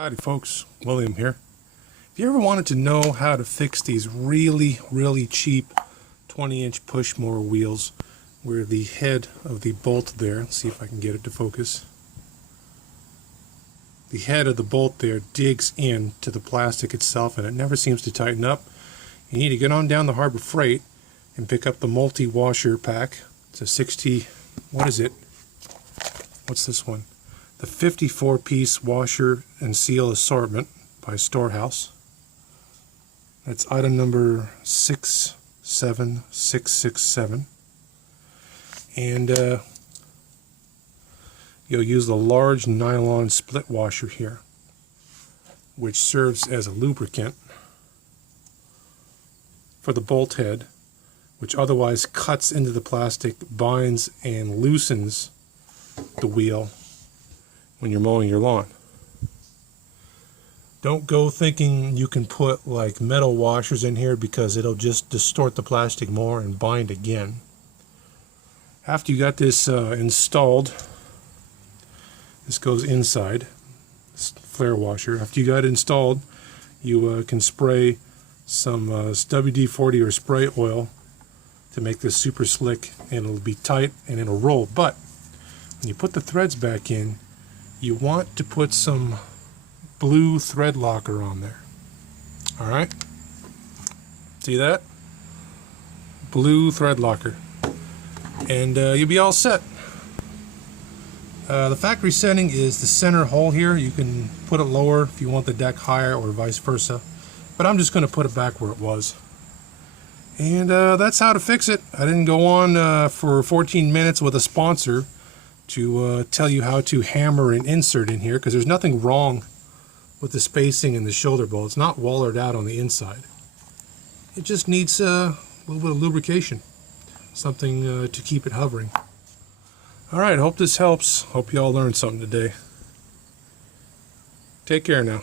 Howdy folks, William here. If you ever wanted to know how to fix these really cheap 20-inch push mower wheels where the head of the bolt there, let's see if I can get it to focus, the head of the bolt there digs into the plastic itself and it never seems to tighten up, you need to get on down to Harbor Freight and pick up the multi-washer pack. It's a 60, what is it? What's this one? The 54-piece washer and seal assortment by Storehouse. That's item number 67667. And you'll use the large nylon split washer here, which serves as a lubricant for the bolt head, which otherwise cuts into the plastic, binds, and loosens the wheel when you're mowing your lawn. Don't go thinking you can put like metal washers in here because it'll just distort the plastic more and bind again. After you got this installed, this goes inside, this flare washer. After you got it installed, you can spray some WD-40 or spray oil to make this super slick, and it'll be tight and it'll roll. But when you put the threads back in, you want to put some blue thread locker on there. Alright? See that? Blue thread locker. And you'll be all set. The factory setting is the center hole here. You can put it lower if you want the deck higher or vice versa. But I'm just going to put it back where it was. And that's how to fix it. I didn't go on for 14 minutes with a sponsor to tell you how to hammer and insert in here, because there's nothing wrong with the spacing and the shoulder bolt. It's not wallered out on the inside. It just needs a little bit of lubrication, something to keep it hovering. Alright, hope this helps. Hope you all learned something today. Take care now.